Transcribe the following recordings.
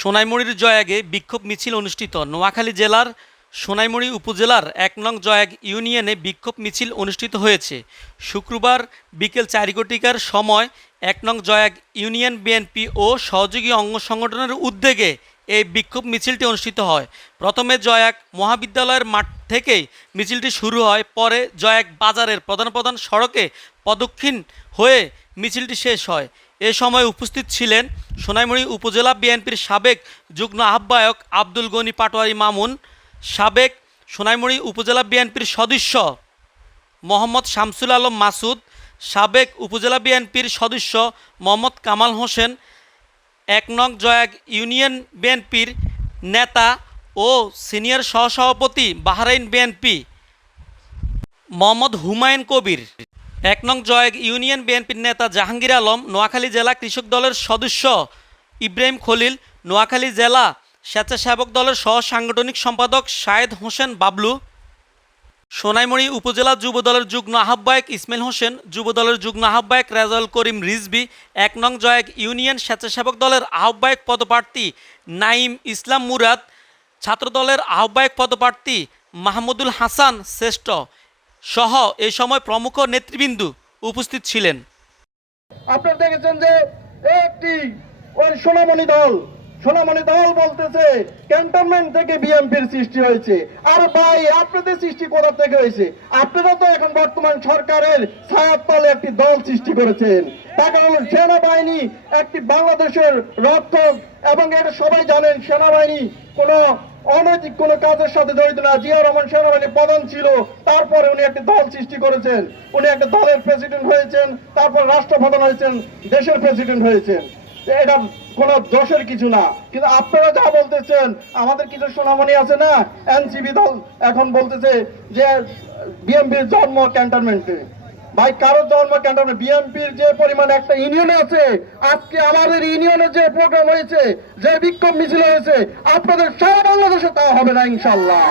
সোনাইমুড়ির জয়াগে বিক্ষোভ মিছিল অনুষ্ঠিত। নোয়াখালী জেলার সোনাইমুড়ি উপজেলার এক নং জয়াগ ইউনিয়নে বিক্ষোভ মিছিল অনুষ্ঠিত হয়েছে। শুক্রবার বিকেল চারি কোটিকার সময় এক নং জয়াগ ইউনিয়ন বিএনপি ও সহযোগী অঙ্গ সংগঠনের উদ্যোগে এই বিক্ষোভ মিছিলটি অনুষ্ঠিত হয়। প্রথমে জয়াক মহাবিদ্যালয়ের মাঠ থেকেই মিছিলটি শুরু হয়, পরে জয়াক বাজারের প্রধান প্রধান সড়কে প্রদক্ষিণ হয়ে মিছিলটি শেষ হয়। এ সময় উপস্থিত ছিলেন সোনাইমুড়ি উপজেলা বিএনপির সাবেক যুগ্ম আহ্বায়ক আব্দুল গনি পাটোয়ারি মামুন, সাবেক সোনাইমুড়ি উপজেলা বিএনপির সদস্য মোহাম্মদ শামসুল আলম মাসুদ, সাবেক উপজেলা বিএনপির সদস্য মোহাম্মদ কামাল হোসেন, এক নং জয়াগ ইউনিয়ন বিএনপির নেতা ও সিনিয়র সহসভাপতি বাহরাইন বিএনপি মোহাম্মদ হুমায়ুন কবির। এক নং জয়েগ ইউনিয়ন বিএনপির নেতা জাহাঙ্গীর আলম, নোয়াখালী জেলা কৃষক দলের সদস্য ইব্রাহিম খলিল, নোয়াখালী জেলা স্বেচ্ছাসেবক দলের সহ সাংগঠনিক সম্পাদক শায়েদ হোসেন বাবলু, সোনাইমুড়ি উপজেলা যুব দলের যুগ্ম আহ্বায়ক ইসমাইল হোসেন, যুব দলের যুগ্ম আহ্বায়ক রেজাউল করিম রিজবি এক নং জয়েক ইউনিয়ন স্বেচ্ছাসেবক দলের আহ্বায়ক পদপ্রার্থী নাইম ইসলাম মুরাদ, ছাত্র দলের আহ্বায়ক পদপ্রার্থী মাহমুদুল হাসান শ্রেষ্ঠ। সহ এ সময় প্রমুখ নেতৃবৃন্দু উপস্থিত ছিলেন। আপনারা দেখেছেন যে একটি ওই সোনামণি দল সোনামণি দল বলতেছে ক্যান্টনমেন্ট থেকে বিএমপির সৃষ্টি হয়েছে। আর ভাই, আপনাদের সৃষ্টি কোথা থেকে হয়েছে? আপনারা তো এখন বর্তমান সরকারের ছায়ার তলে একটি দল সৃষ্টি করেছেন। তার কারণ সেনাবাহিনী, একটি বাংলাদেশের রক্ষক, এবং এটা সবাই জানেন, সেনাবাহিনী কোনো অনৈতিক কোন কাজের সাথে জড়িত না। জিয়া রহমান সেনাবাহিনী প্রধান ছিল, তারপরে উনি একটি দল সৃষ্টি করেছেন। উনি একটা দলের প্রেসিডেন্ট হয়েছেন, তারপর রাষ্ট্রপ্রধান হয়েছেন, দেশের প্রেসিডেন্ট হয়েছেন। এটা কোনো দোষের কিছু না। কিন্তু আপনারা যা বলতেছেন, আমাদের কিছু সোনামণি আছে না এনসিবি দল এখন বলতেছে যে বিএমপির জন্ম ক্যান্টনমেন্টে ভাই কারও জন্ম ক্যান্টনমেন্ট বিএমপির যে পরিমাণ একটা ইউনিয়ন আছে, আজকে আমাদের ইউনিয়নের যে প্রোগ্রাম হয়েছে, যে বিক্ষোভ মিছিল হয়েছে, আপনাদের সারা বাংলাদেশে তা হবে না, ইনশাল্লাহ।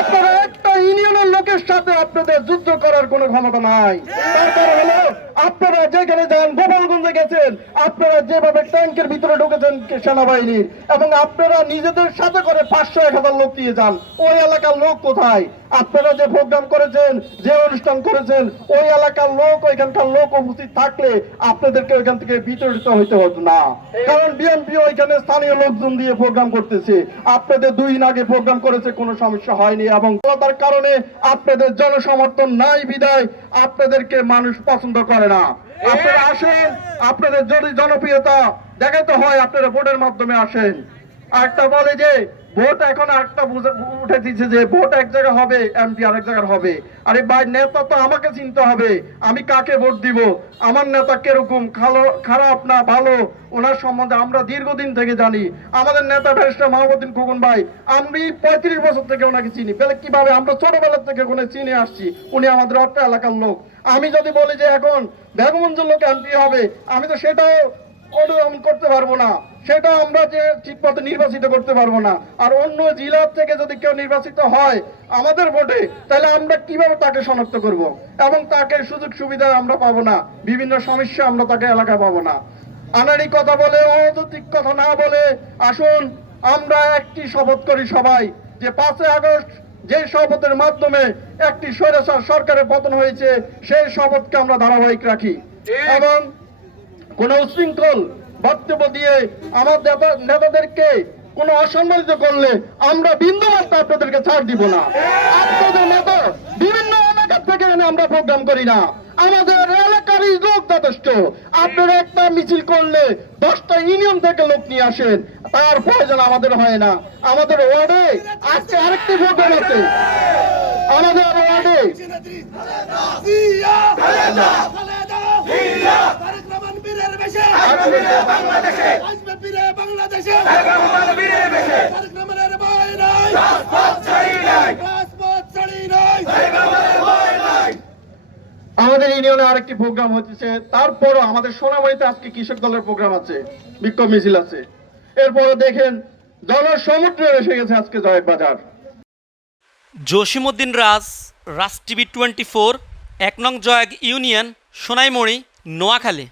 আপনারা একটা ইউনিয়নের লোকের সাথে আপনাদের যুদ্ধ করার কোনো ক্ষমতা নাই। তার কারণ হলো আপনারা যেখানে যান, গোপালগঞ্জে গেছেন, আপনারা যেভাবে ট্যাঙ্কের ভিতরে ঢুকেছেন সেনাবাহিনীর, এবং আপনারা নিজেদের সাথে করে পাঁচশো এক হাজার লোক দিয়ে যান, ওই এলাকার লোক কোথায়? আপনারা যে প্রোগ্রাম করেছেন, যে অনুষ্ঠান করেছেন, ওই এলাকার লোক, ওইখানকার লোক উপস্থিত থাকলে আপনাদেরকে ওইখান থেকে বিতরিত হইতে হতো না। কারণ বিএনপি ওইখানে স্থানীয় লোকজন দিয়ে প্রোগ্রাম করতেছে। আপনাদের দুই দিন আগে প্রোগ্রাম করেছে, কোনো সমস্যা হয়নি, এবং তার কারণে আপনাদের জনসমর্থন নাই বিদায় আপনাদেরকে মানুষ পছন্দ করে না। আপনারা আসেন আপনাদের যদি জনপ্রিয়তা দেখাতে হয় আপনারা ভোটের মাধ্যমে আসেন। আরেকটা বলে যে ভোট এখন একটা উঠে দিচ্ছে যে ভোট এক জায়গায় হবে, এমপি আরেক জায়গায় হবে। আরে ভাই, নেতা তো আমাকে চিনতে হবে। আমি কাকে ভোট দিব? আমার নেতা কীরকম? খালো খারাপ না ভালো? ওনার সম্বন্ধে আমরা দীর্ঘদিন থেকে জানি। আমাদের নেতা ব্যারিস্টার মাহমুদ্দিন খোকন ভাই, আমি পঁয়ত্রিশ বছর থেকে ওনাকে চিনি। তাহলে কীভাবে আমরা ছোটবেলা থেকে ওখানে চিনে আসছি? উনি আমাদের অট্ট এলাকার লোক। আমি যদি বলি যে এখন বেগমঞ্জুর লোক এমপি হবে, আমি তো সেটাও অনুগমন করতে পারব না। সেটা আমরা যে ঠিক মতো নির্বাচিত করতে পারব না। আর অন্য থেকে যদি কেউ নির্বাচিত হয় আমাদের ভোটে তাহলে আমরা কীভাবে তাকে শনাক্ত করব? এবং তাকে সুযোগ সুবিধা আমরা পাবো না। বিভিন্ন সমস্যা আমরা তাকে এলাকায় পাবো না। আনাড়ি কথা বলে অযৌক্তিক কথা না বলে আসুন আমরা একটি শপথ করি সবাই যে পাঁচই আগস্ট যে শপথের মাধ্যমে একটি স্বৈরাচার সরকারের পতন হয়েছে সেই শপথকে আমরা ধারাবাহিক রাখি। এবং কোন উশৃঙ্খল বক্তব্য দিয়ে আমার নেতা- নেতাদেরকে কোন অসম্মানিত করলে আমরা বিন্দু মাত্র আপনাদেরকে ছাড় দিব না। আপনাদের মতো বিভিন্ন এলাকা থেকে এনে আমরা প্রোগ্রাম করি না। আমাদের এলাকারই লোক যথেষ্ট। আপনারা একটা মিছিল করলে দশটা ইউনিয়ন থেকে লোক নিয়ে আসেন। তার প্রয়োজন আমাদের হয় না। আমাদের ওয়ার্ডে আজকে আরেকটি প্রোগ্রাম আছে। আমাদের ওয়ার্ডে আমাদের ইউনিয়নে আরেকটি প্রোগ্রাম হচ্ছে তারপরও আমাদের সোনাবাড়িতে আজকে কৃষক দলের প্রোগ্রাম আছে, বিক্ষোভ মিছিল আছে। এরপরে দেখেন জনসমুদ্র এসে গেছে আজকে জয়ের বাজার। Jasimuddin Raj Raj TV twenty four, এক নং জয়াগ ইউনিয়ন, সোনাইমুড়ি, নোয়াখালী।